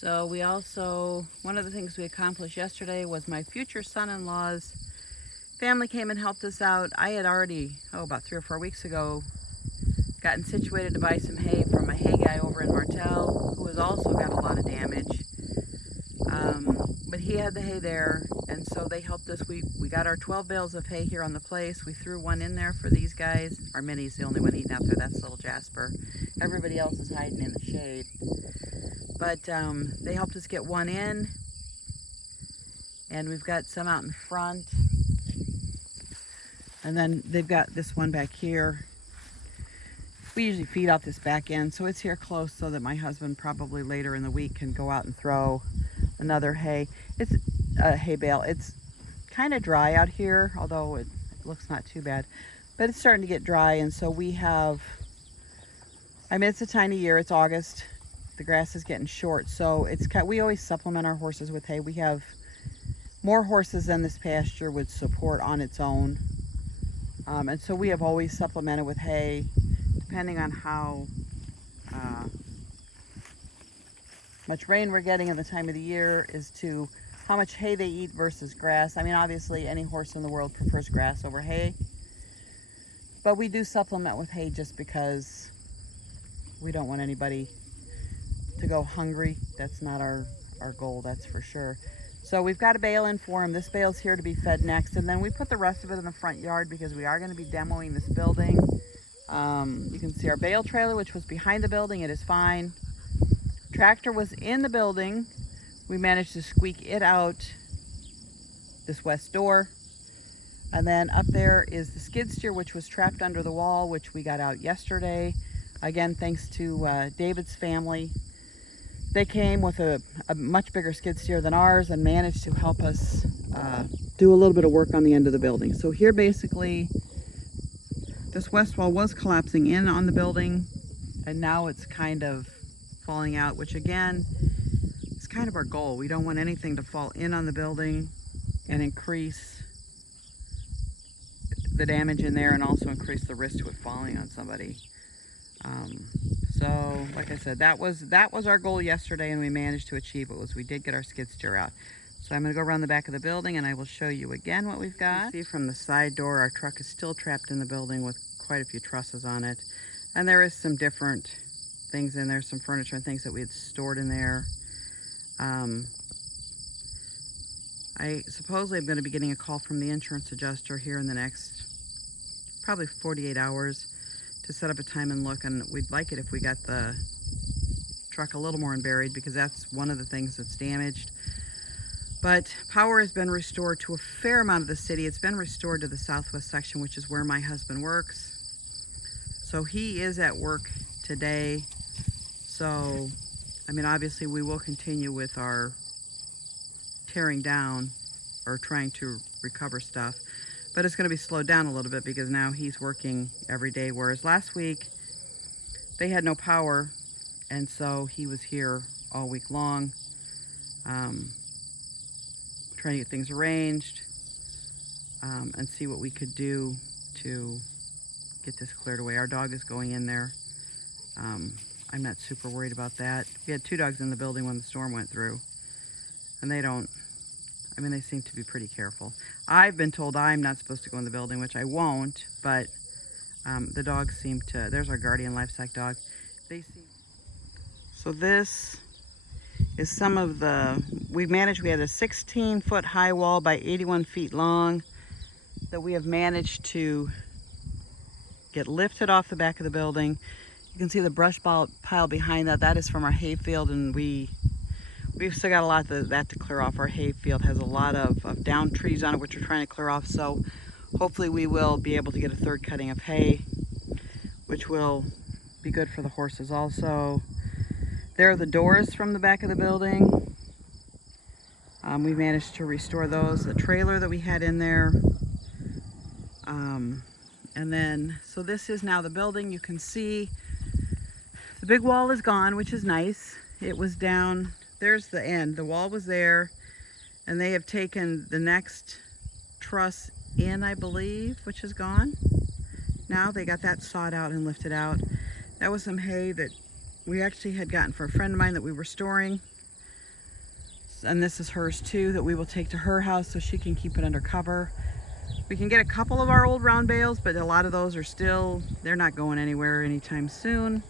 So one of the things we accomplished yesterday was my future son-in-law's family came and helped us out. I had already, about 3 or 4 weeks ago, gotten situated to buy some hay from a hay guy over in Martel, who has also got a lot of damage. But he had the hay there, and so they helped us. We got our 12 bales of hay here on the place. We threw one in there for these guys. Our Minnie's the only one eating out there. That's little Jasper. Everybody else is hiding in the shade. But they helped us get one in, and we've got some out in front. And then they've got this one back here. We usually feed out this back end, so it's here close so that my husband probably later in the week can go out and throw another hay. It's a hay bale. It's kind of dry out here, although it looks not too bad. But it's starting to get dry, and so we have, it's a tiny year. It's August. The grass is getting short, so we always supplement our horses with hay. We have more horses than this pasture would support on its own. And so we have always supplemented with hay, depending on how much rain we're getting at the time of the year, as to how much hay they eat versus grass. Obviously any horse in the world prefers grass over hay, but we do supplement with hay just because we don't want anybody to go hungry. That's not our goal, that's for sure. So we've got a bale in for him. This bale's here to be fed next, and then we put the rest of it in the front yard because we are going to be demoing this building. You can see our bale trailer, which was behind the building. It is fine. Tractor was in the building. We managed to squeak it out this west door. And then up there is the skid steer, which was trapped under the wall, which we got out yesterday. Again, thanks to David's family. They came with a much bigger skid steer than ours and managed to help us do a little bit of work on the end of the building. So here basically, this west wall was collapsing in on the building, and now it's kind of falling out, which again is kind of our goal. We don't want anything to fall in on the building and increase the damage in there, and also increase the risk to it falling on somebody. So like I said, that was our goal yesterday, and we managed to achieve it. We did get our skid steer out. So I'm going to go around the back of the building and I will show you again what we've got. You see from the side door, our truck is still trapped in the building with quite a few trusses on it. And there is some different things in there, some furniture and things that we had stored in there. I supposedly am going to be getting a call from the insurance adjuster here in the next probably 48 hours to set up a time and look, and we'd like it if we got the truck a little more unburied, because that's one of the things that's damaged. But power has been restored to a fair amount of the city. It's been restored to the southwest section, which is where my husband works. So he is at work today. So, obviously we will continue with our tearing down or trying to recover stuff. But it's going to be slowed down a little bit because now he's working every day. Whereas last week, they had no power. And so he was here all week long, trying to get things arranged and see what we could do to get this cleared away. Our dog is going in there. I'm not super worried about that. We had 2 dogs in the building when the storm went through, and they seem to be pretty careful. I've been told I'm not supposed to go in the building, which I won't, but the dogs seem to. There's our guardian livestock dog. So this is some of the, we had a 16-foot high wall by 81 feet long that we have managed to get lifted off the back of the building. You can see the brush pile behind that. That is from our hay field, and we've still got a lot of that to clear off. Our hay field has a lot of down trees on it, which we're trying to clear off. So hopefully we will be able to get a 3rd cutting of hay, which will be good for the horses also. There are the doors from the back of the building. We managed to restore those. The trailer that we had in there. And then, so this is now the building. You can see the big wall is gone, which is nice. It was down. There's the end. The wall was there, and they have taken the next truss in, I believe, which is gone. Now they got that sawed out and lifted out. That was some hay that we actually had gotten for a friend of mine that we were storing. and this is hers too, that we will take to her house so she can keep it under cover. We can get a couple of our old round bales, but a lot of those are still, they're not going anywhere anytime soon.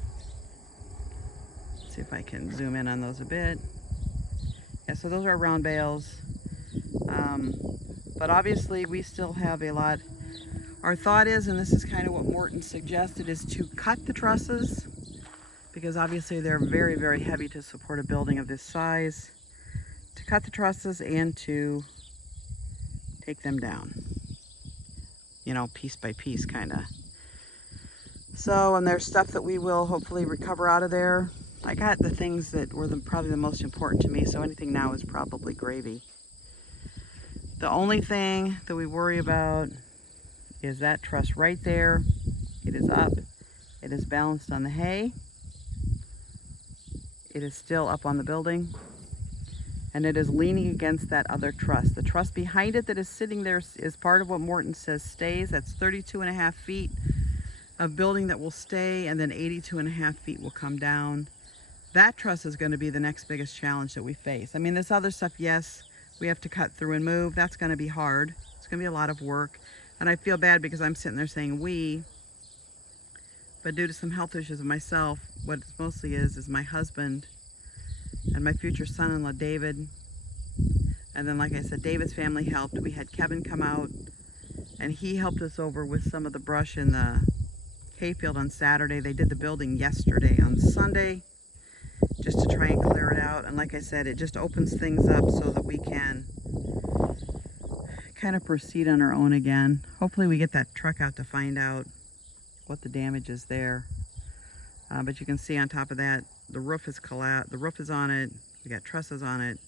Let's see if I can zoom in on those a bit. Yeah, so those are round bales. But obviously we still have a lot. Our thought is, and this is kind of what Morton suggested, is to cut the trusses, because obviously they're very, very heavy to support a building of this size. To cut the trusses and to take them down, you know, piece by piece kind of. So, and there's stuff that we will hopefully recover out of there. I got the things that were probably the most important to me, so anything now is probably gravy. The only thing that we worry about is that truss right there. It is up. It is balanced on the hay. It is still up on the building. And it is leaning against that other truss. The truss behind it that is sitting there is part of what Morton says stays. That's 32.5 feet of building that will stay, and then 82.5 feet will come down. That truss is going to be the next biggest challenge that we face. I mean, this other stuff, yes, we have to cut through and move. That's going to be hard. It's going to be a lot of work. And I feel bad because I'm sitting there saying we, but due to some health issues of myself, what it mostly is my husband and my future son-in-law, David. And then, like I said, David's family helped. We had Kevin come out, and he helped us over with some of the brush in the hayfield on Saturday. They did the building yesterday on Sunday, just to try and clear it out. And like I said, it just opens things up so that we can kind of proceed on our own again. Hopefully we get that truck out to find out what the damage is there. But you can see on top of that, the roof is collapsed. The roof is on it. We got trusses on it.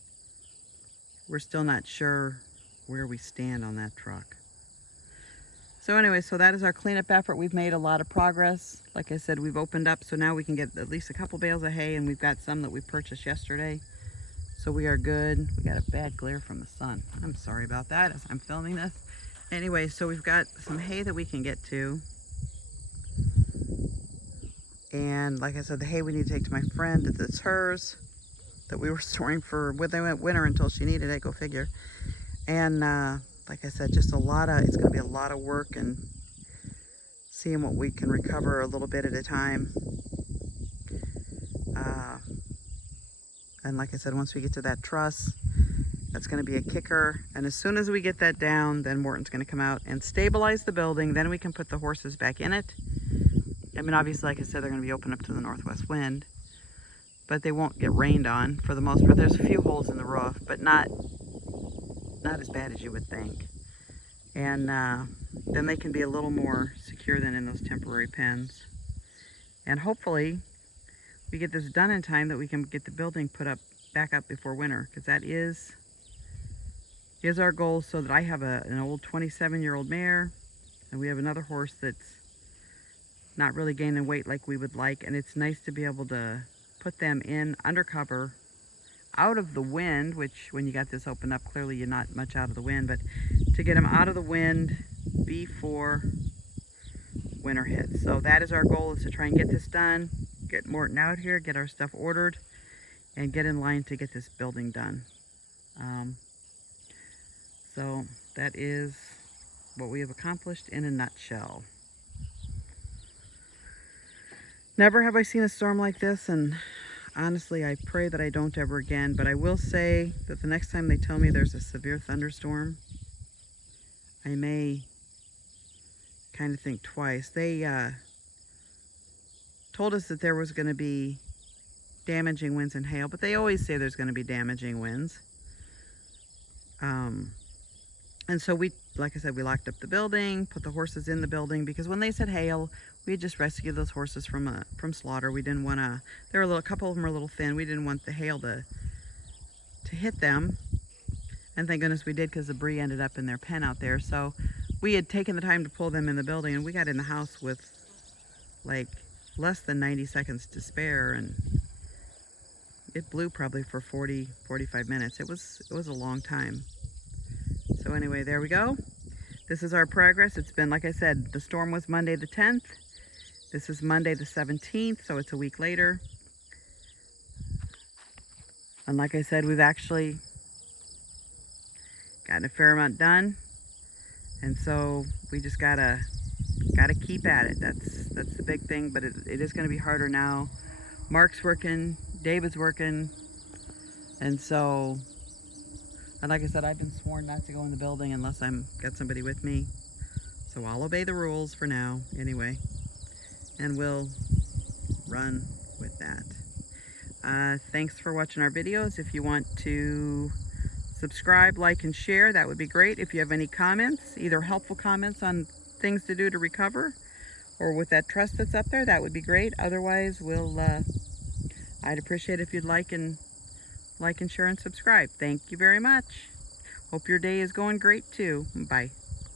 We're still not sure where we stand on that truck. So anyway, so that is our cleanup effort. We've made a lot of progress. Like I said, we've opened up, so now we can get at least a couple bales of hay, and we've got some that we purchased yesterday. So we are good. We got a bad glare from the sun. I'm sorry about that as I'm filming this. Anyway, so we've got some hay that we can get to. And like I said, the hay we need to take to my friend. It's hers that we were storing for winter until she needed it, go figure. And like I said, just a lot of, it's going to be a lot of work and seeing what we can recover a little bit at a time. And like I said, once we get to that truss, that's going to be a kicker. And as soon as we get that down, then Morton's going to come out and stabilize the building. Then we can put the horses back in it. I mean, obviously, like I said, they're going to be open up to the northwest wind, but they won't get rained on for the most part. There's a few holes in the roof, but not as bad as you would think. And then they can be a little more secure than in those temporary pens. And hopefully we get this done in time that we can get the building put up back up before winter, because that is our goal, so that I have an old 27-year-old mare, and we have another horse that's not really gaining weight like we would like, and it's nice to be able to put them in undercover out of the wind, which when you got this open up, clearly you're not much out of the wind, but to get them out of the wind before winter hits. So that is our goal, is to try and get this done, get Morton out here, get our stuff ordered, and get in line to get this building done. So that is what we have accomplished in a nutshell. Never have I seen a storm like this, and honestly, I pray that I don't ever again. But I will say that the next time they tell me there's a severe thunderstorm, I may kind of think twice. They told us that there was going to be damaging winds and hail, but they always say there's going to be damaging winds. And so we, like I said, we locked up the building, put the horses in the building, because when they said hail, we had just rescued those horses from slaughter. We didn't want to, a couple of them are a little thin. We didn't want the hail to hit them. And thank goodness we did, because the debris ended up in their pen out there. So we had taken the time to pull them in the building, and we got in the house with like less than 90 seconds to spare, and it blew probably for 40-45 minutes. It was a long time. So anyway, there we go. This is our progress. It's been, like I said, the storm was Monday the 10th. This is Monday the 17th, so it's a week later. And like I said, we've actually gotten a fair amount done, and so we just gotta keep at it. That's the big thing, but it is going to be harder now. Mark's working, David's working, and so, and like I said, I've been sworn not to go in the building unless I'm got somebody with me, so I'll obey the rules for now anyway, and we'll run with that. Thanks for watching our videos. If you want to subscribe, like, and share, that would be great. If you have any comments, either helpful comments on things to do to recover or with that trust that's up there, that would be great. Otherwise, I'd appreciate if you'd like and share and subscribe. Thank you very much. Hope your day is going great too. Bye.